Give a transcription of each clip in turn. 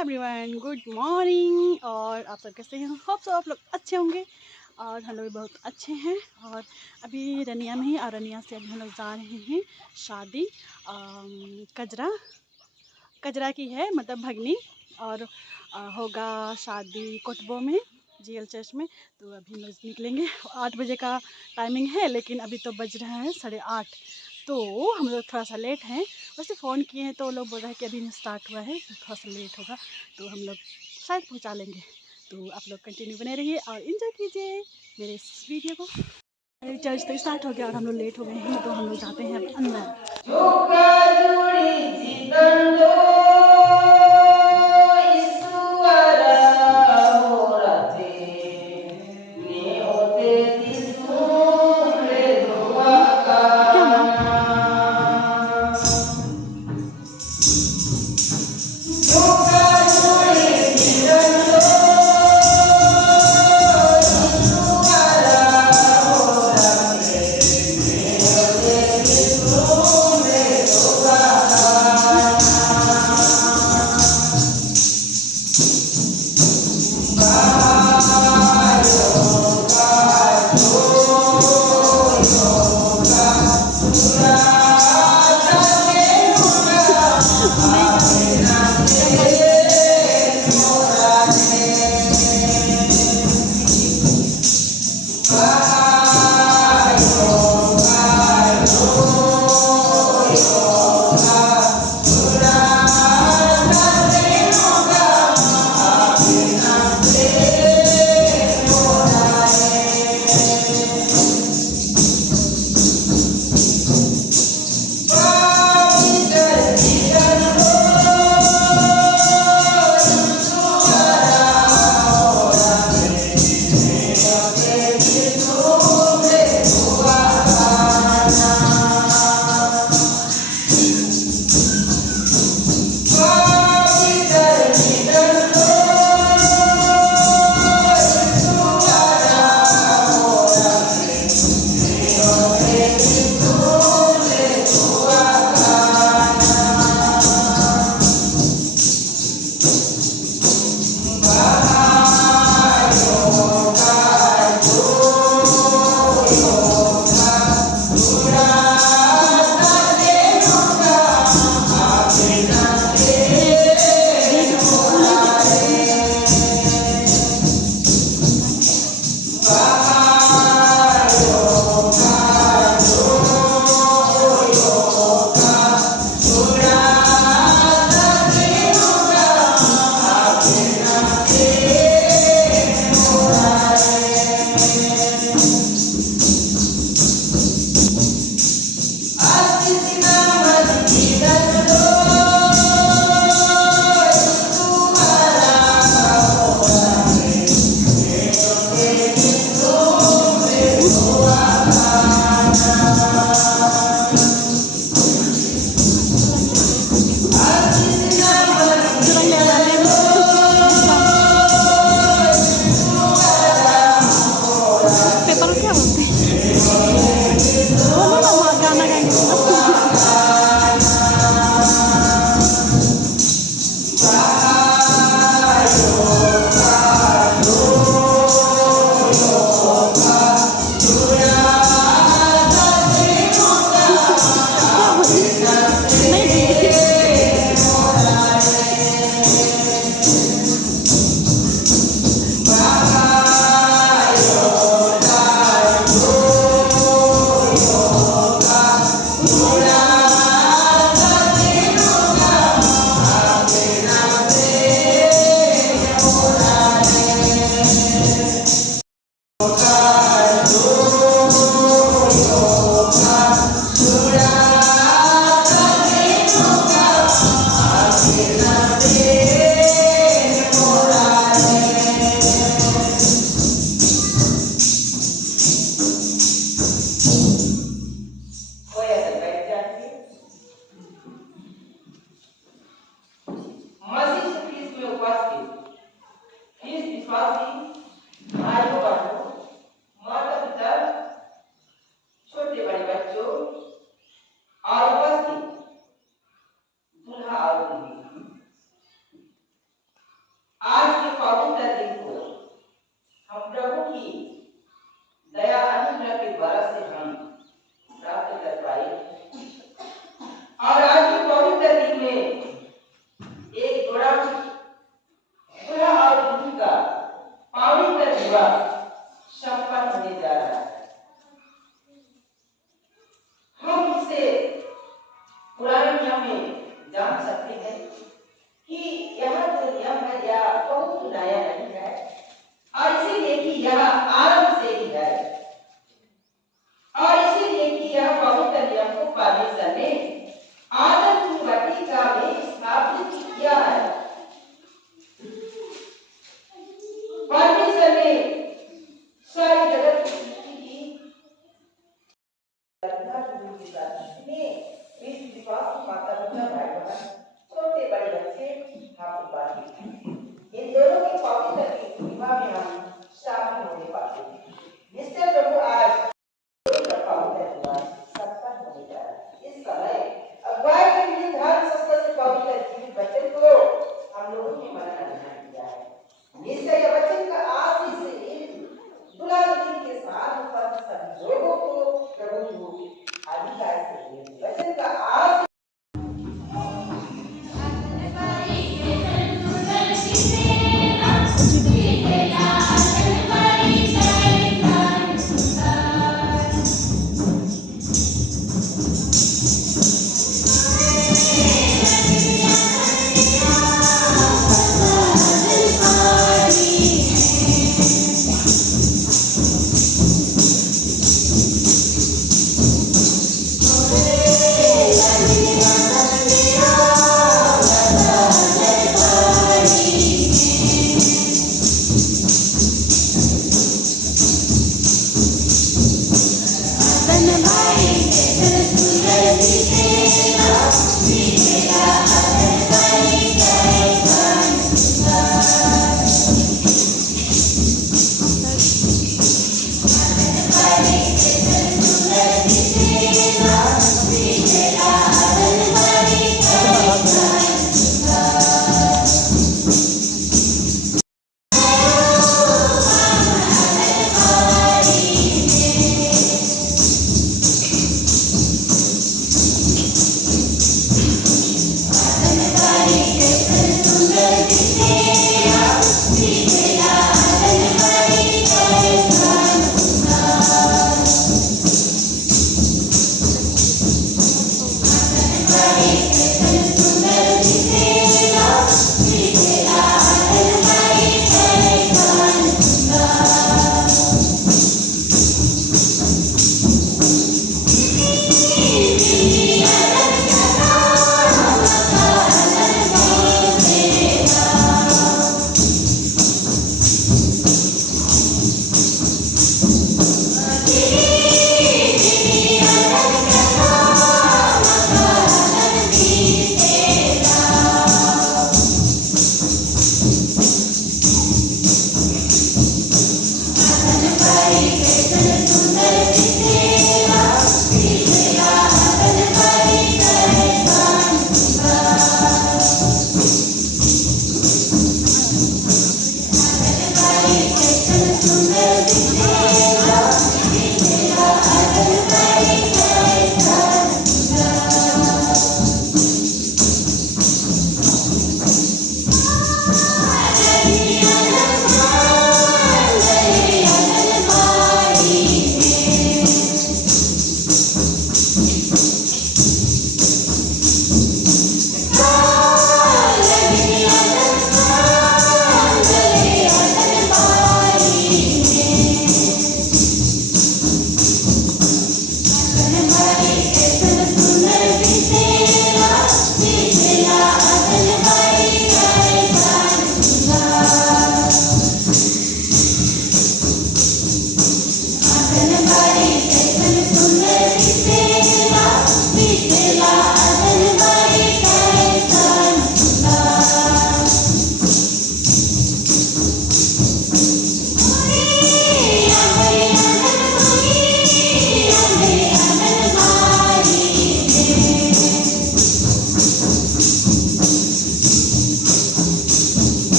Everyone, good morning. और आप सब कैसे हैं? होप सो आप लोग अच्छे होंगे और हम लोग भी बहुत अच्छे हैं। और अभी रनिया में ही, और रनिया से अभी हम लोग जा रहे हैं शादी। कजरा की है, मतलब भगनी। और होगा शादी कोटबो में, GL चर्च में। तो अभी हम लोग निकलेंगे। 8 बजे का टाइमिंग है, लेकिन अभी तो बज रहा है 8:30। तो हम लोग थोड़ा सा लेट हैं। वैसे फ़ोन किए हैं तो वो लोग बोल रहे हैं कि अभी नहीं स्टार्ट हुआ है, तो थोड़ा सा लेट होगा। तो हम लोग शायद पहुंचा लेंगे। तो आप लोग कंटिन्यू बने रहिए और इन्जॉय कीजिए मेरे इस वीडियो को। चर्च तो स्टार्ट हो गया और हम लोग लेट हो गए हैं, तो हम लोग जाते हैं अब अंदर। क्या हुआ? उपस्थित इस विश्वासी भाइयों बहनों, माता पिता, छोटे बड़े बच्चों और उपस्थित दूल्हा और दूल्ही, आज के पवित्र दिन को हम प्रभु की दया अनुग्रह के द्वारा से हम प्राप्त कर पाए। और आज के पवित्र दिन में एक जोड़ा दूल्हा और दूल्ही का पवित्र विवाह संपन्न होने जा रहा है। हम इसे पुराने नियम में जान सकते हैं कि यह जो नियम है यह बहुत नया नहीं है, और इसीलिए कि यह आरंभ से ही है, और इसीलिए कि यह पवित्र नियम को परमेश्वर ने आदम की वाटिका में स्थापित किया है। परमेश्वर ने सारी जगत की सृष्टि की, इस विश्वास की माता पिता भाई बहन, छोटे बड़े बच्चे, हम उपस्थित इन दोनों के पवित्र विवाह में हम शामिल होने पाते हैं। निश्चय प्रभु आज पवित्र विवाह संपन्न होने जा रहा है। इस समय अगुवाई के लिए धर्म शास्त्र से पवित्र जीवित वचन को हम लोगों ने मनन किया है। निश्चय यह वचन का आशीष से दूल्हा दुल्हन के साथ उपस्थित सभी लोगों को प्रभु को अधिकार से वचन का आशीष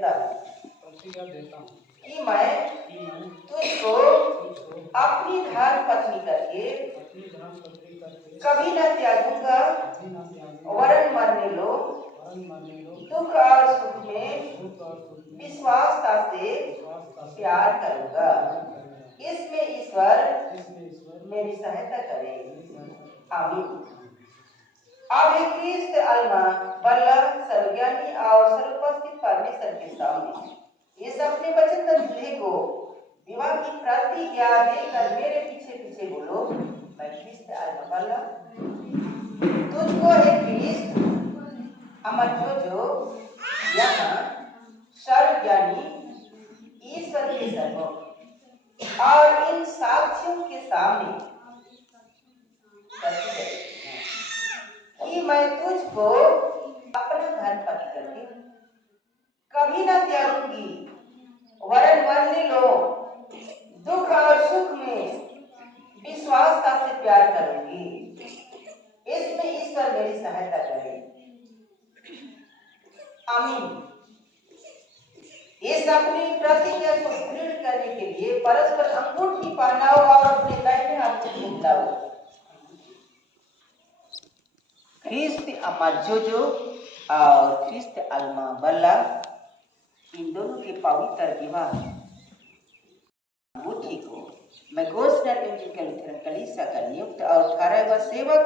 देता हूँ कि मैं तुझको अपनी धर्म पत्नी करके कभी न त्यागूंगा, वरन मरने लो दुख और सुख में विश्वासता से प्यार करूंगा। इसमें ईश्वर मेरी सहायता करे, आमीन। अब हे ख्रिस्त अल्मा बल्ला सर्वज्ञानी और सर्वोपस्थित परमेश्वर के सामने इस अपने वचन दूल्हे को विवाह की प्रतिज्ञा देकर मेरे पीछे पीछे बोलो, मैं ख्रिस्त अल्मा बल्ला तुझको हे ख्रिस्त अमर जो यहाँ सर्वज्ञानी ईश्वर के सम्मुख और इन साक्षियों के सामने कि मैं तुझको अपना धर्मपति करके कभी न त्यागूंगी, वरन मरने लो दुख और सुख में विश्वासता से प्यार करूंगी। इसमें ईश्वर मेरी सहायता करे, आमीन। इस अपनी प्रतिज्ञा को दृढ़ करने के लिए परस्पर अंगूठी पहनाओ और अपने दाहिने हाथ को मिलाओ। ख्रिस्त अम्मा जोजो और ख्रिस्त अल्मा बल्ला इन दोनों के पवित्र विवाह अंगूठी को मैं घोषणा लुथेरन कलीसिया का नियुक्त और ठहरा हुआ सेवक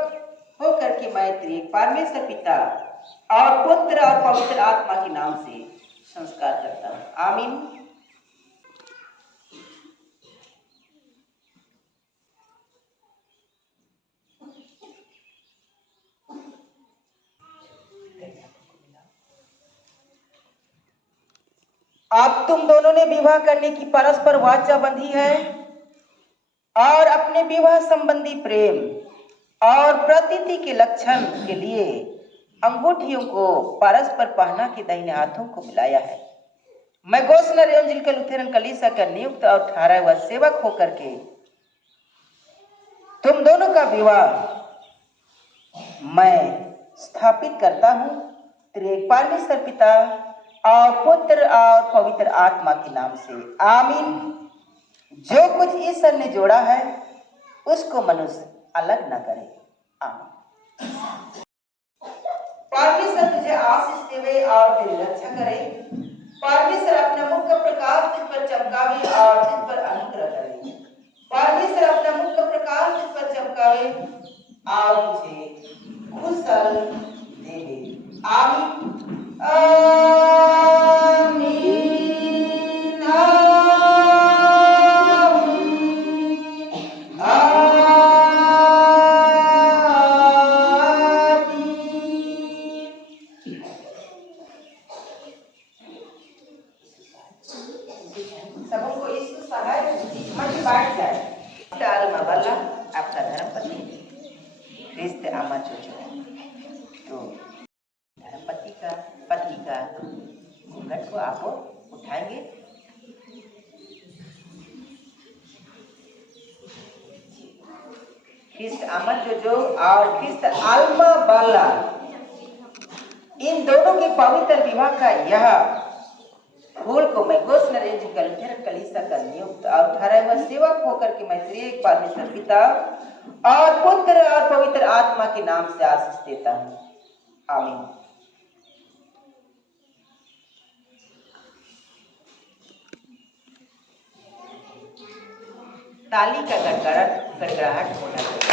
होकर के मैं त्रिएक परमेश्वर पिता और पुत्र और पवित्र आत्मा के नाम से संस्कार करता हूँ, आमीन। अब तुम दोनों ने विवाह करने की परस्पर वाचा बंधी है और अपने विवाह संबंधी प्रेम और प्रतीति के लक्षण के लिए अंगूठियों को परस्पर पहना के दाहिने हाथों को मिलाया है। मैं घोषणा एवंजेलिकल लुथेरन कलीसिया का नियुक्त और ठहरा हुआ सेवक होकर के तुम दोनों का विवाह मैं स्थापित करता हूँ त्रिएक परमेश्वर पिता और पुत्र और पवित्र आत्मा के नाम से, आमीन। जो कुछ ईश्वर ने जोड़ा है उसको मनुष्य अलग न करे, आमीन। परमेश्वर तुझे आशीष देवे और तेरी रक्षा करे। परमेश्वर अपना मुख का प्रकाश तुझ पर चमकावे और तुझ पर अनुग्रह करे। परमेश्वर अपना मुख का प्रकाश तुझ पर चमकावे और तुझे कुशल देवे, आमीन। सबको यीशु सहाय मत बांट जाए। अल्मा बल्ला आपका धर्मपति ख्रिस्त अम्मा जोजो तो धर्मपति का पति का घूंघट को आप उठाएंगे। ख्रिस्त अम्मा जोजो और ख्रिस्त अल्मा बल्ला इन दोनों के पवित्र विवाह का यह फूल को मैं घोषणा एवंजेलिकल लुथेरन कलीसिया का नियुक्त और ठहरा हुआ सेवक होकर के मैं त्रिएक परमेश्वर पिता और पुत्र और पवित्र आत्मा के नाम से आशीष देता हूँ, आमीन। ताली का गड़गड़ाहट होना चाहिए।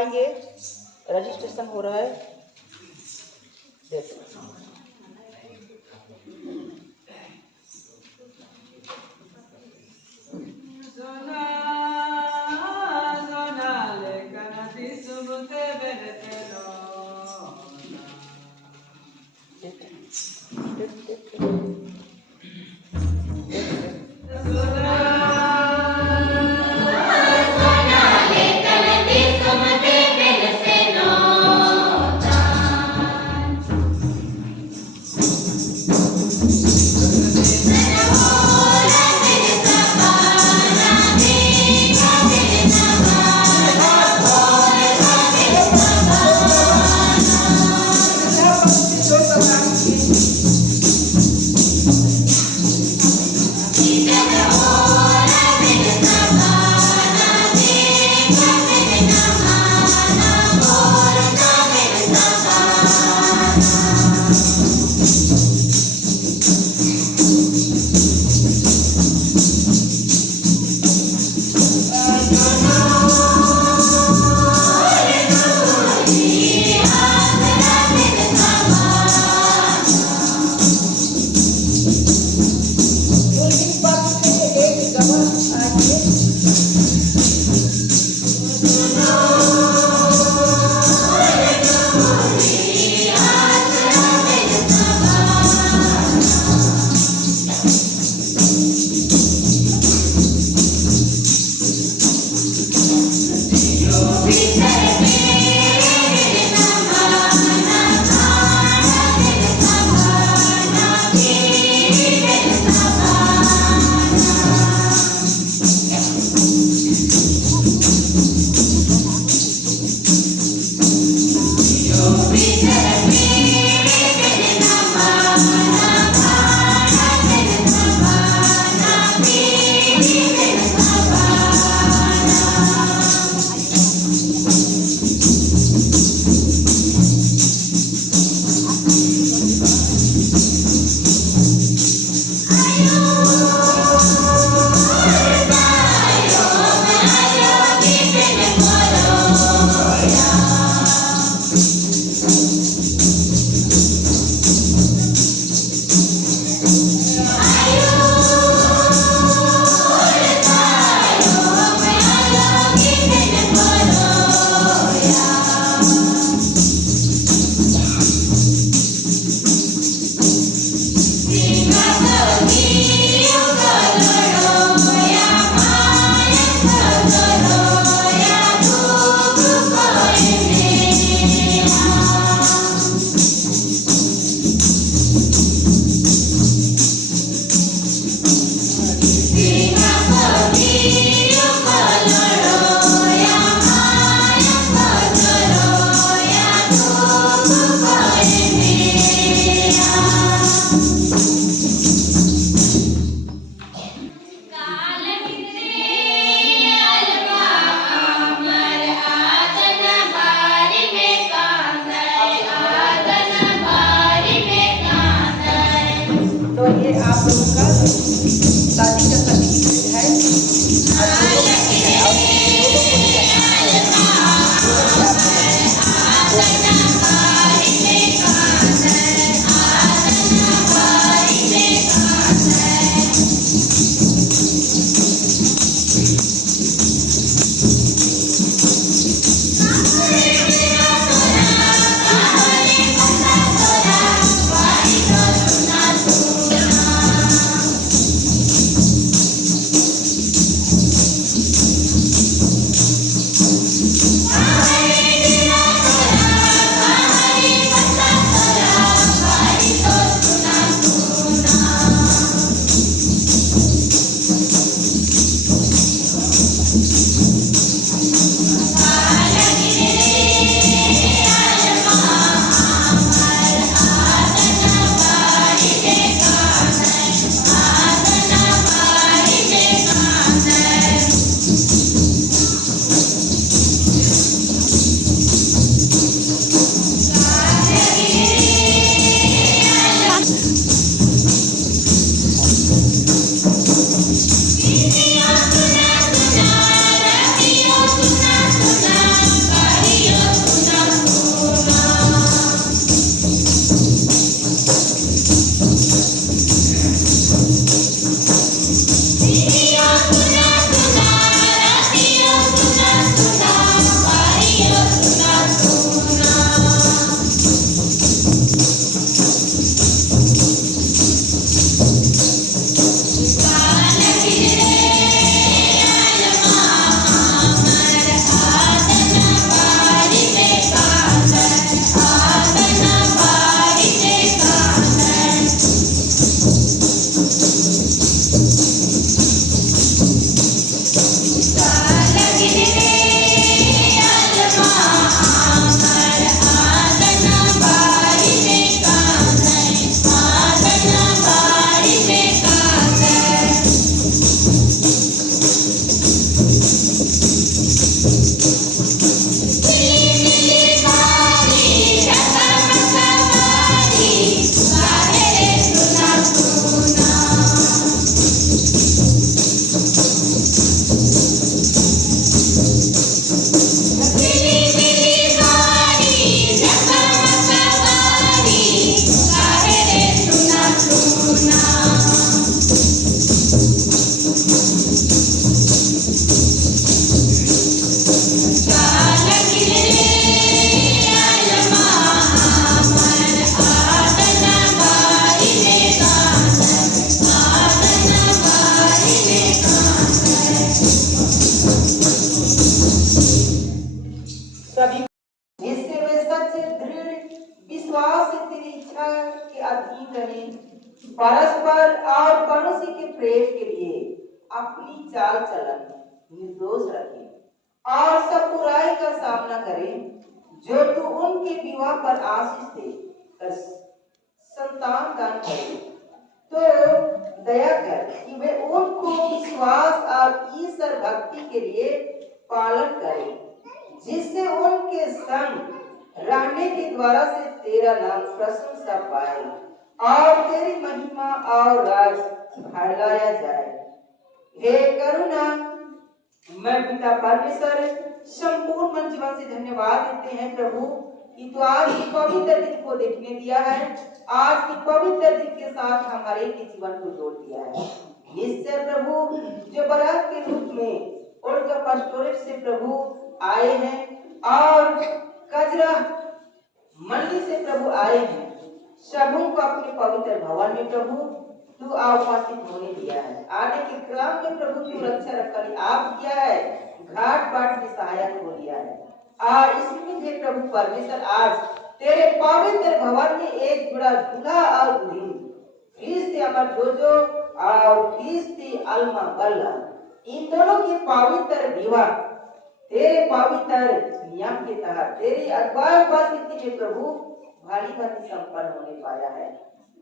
दिखाएंगे। रजिस्ट्रेशन हो रहा है, देखो। अधीन रहें, परस्पर और पड़ोसी के प्रेम के लिए अपनी चाल चलन निर्दोष रखें और सब बुराई का सामना करें, जो तू उनके विवाह पर आशीष दे कर संतान दान करे। तो दया कर कि वे उनको विश्वास और ईश्वर भक्ति के लिए पालन करें, जिससे उनके संग रहने के द्वारा से तेरा नाम प्रशंसा पाए और तेरी महिमा और राज फैलाया जाए। हे करुणा, मैं पिता परमेश्वर संपूर्ण मन जीवन से धन्यवाद देते हैं प्रभु कि तू आज की पवित्र दिन को देखने दिया है। आज की पवित्र दिन के साथ हमारे के जीवन को जोड़ दिया है। निश्चय प्रभु, जो बारात के रूप में उड़कर पास्टोरेट से प्रभु आए हैं और कजरा मंडी से प्रभु आए हैं, सबों को अपने पवित्र भवन में प्रभु तू उपस्थित होने दिया है। आने के क्रम में प्रभु तू रक्षा रखकर आप किया है, घाट बाट में सहायक हो दिया है। और इसमें भी प्रभु परमेश्वर आज तेरे पवित्र भवन में एक जुड़ा दूल्हा और दुल्हन, क्रिस्ती अमर जोजो और क्रिस्ती अल्मा बल्ला, इन दोनों के पवित्र विवाह तेरे पवित्र नियम के तहत तेरी अगुवाई उपस्थिति में प्रभु भारी भांति संपन्न होने पाया है।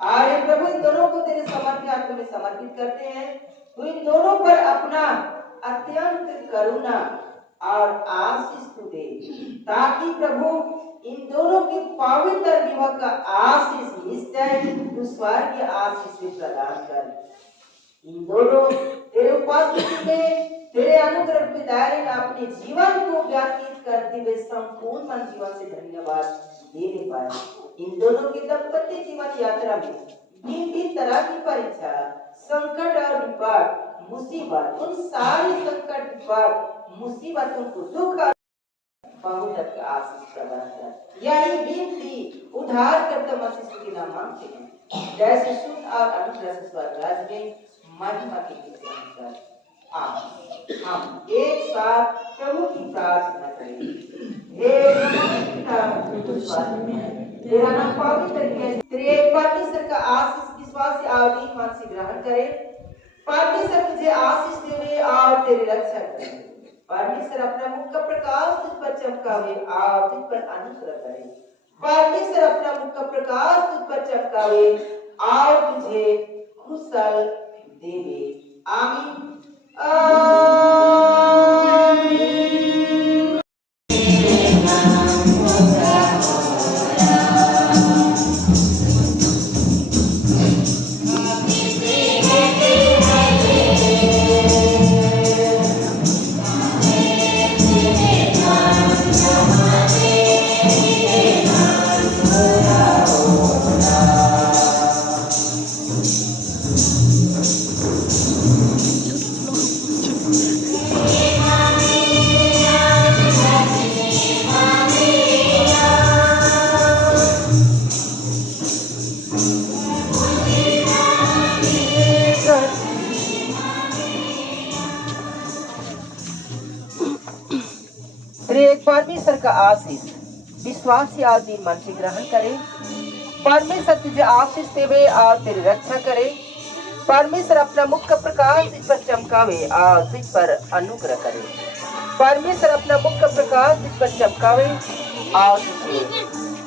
आए प्रभु, इन दोनों को तेरे समर्पित हाथों में समर्पित करते हैं। तू इन दोनों पर अपना अत्यंत करुणा और आशीष तू दे, ताकि प्रभु इन दोनों के पवित्र विवाह का आशीष निश्चय तू स्वर्गीय आशीष से प्रदान कर। इन दोनों तेरे उपस्थिति में तेरे अनुग्रह के दायरे में अपने जीवन को व्यतीत करते हुए संपूर्ण मन जीवन से धन्यवाद देने पाए। इन दोनों के दाम्पत्य जीवन यात्रा में भिन्न तरह की परीक्षा, संकट और विपद, मुसीबत, उन सारी संकट, विपद, मुसीबतों को दुख और बहुत आशीष प्रदान कर। यही विनती उद्धार करते मसीह के नाम मांगते हैं, जैसे शुद्ध और अनुग्रह से स्वर्ग राज्य में महिमा के अनुसार। हम एक साथ प्रभु की प्रार्थना करें। हे पिता, तेरा नाम पवित्र है, तेरे परमेश्वर का आशीष विश्वास से आदि मन से ग्रहण करे। परमेश्वर तुझे आशीष देवे और तेरी रक्षा करे। परमेश्वर अपना मुख का प्रकाश तुझ पर चमकावे और तुझ पर अनुग्रह करे। परमेश्वर अपना मुख का प्रकाश तुझ पर चमकावे और तुझे कुशल देवे। आमीन। परमेश्वर का आशीष विश्वास से आदि मन से ग्रहण करे। परमेश्वर तुझे आशीष देवे और तेरी रक्षा करे। परमेश्वर अपना मुख का प्रकाश तुझ पर चमकावे और तुझ पर अनुग्रह करे। परमेश्वर अपना मुख का प्रकाश तुझ पर चमकावे और तुझे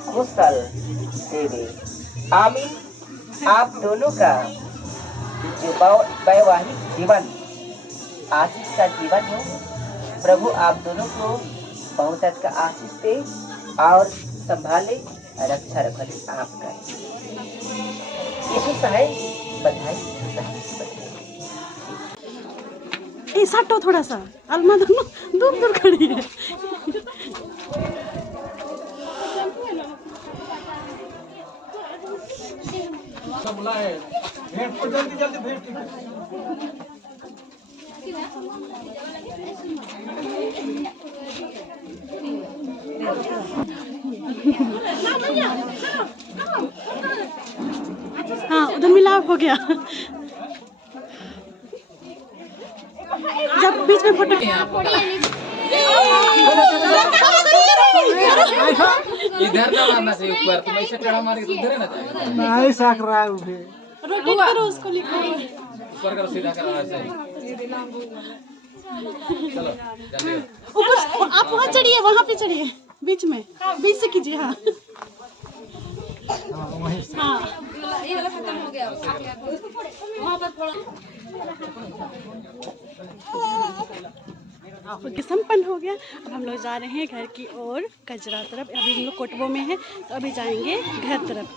कुशल देवे। आमीन। आप दोनों का जो वैवाहिक जीवन आशीष का जीवन हो, प्रभु आप दोनों को बहुत का आशीष दे और संभाले, रक्षा रखे आपका। यीशु सहाय बधाई। ए साटो थोड़ा सा, अलमा दोनों दूर दूर खड़ी है। जल्दी जल्दी भेंट। हाँ, उधर मिलाप हो गया। जब बीच में फोटो इधर ना मारना चाहिए ऊपर, तुम ऐसे टेढ़ा मार के तो उधर ही ना जाएगा। नहीं साक रहा है उसे। रोटेट करो उसको, लिखो ऊपर करो, सीधा करो ऐसे। चलो जल्दी करो। ऊपर। आप वहाँ चढ़िए, वहाँ पे चढ़िए, बीच में, बीच से कीजिए। हाँ हाँ वहीं से। हाँ। ये वाला खत्म हो गया वहाँ पर थोड़ा ओके, संपन्न हो गया। अब हम लोग जा रहे हैं घर की ओर, कजरा तरफ। अभी हम लोग कोटबो में हैं, तो अभी जाएंगे घर तरफ।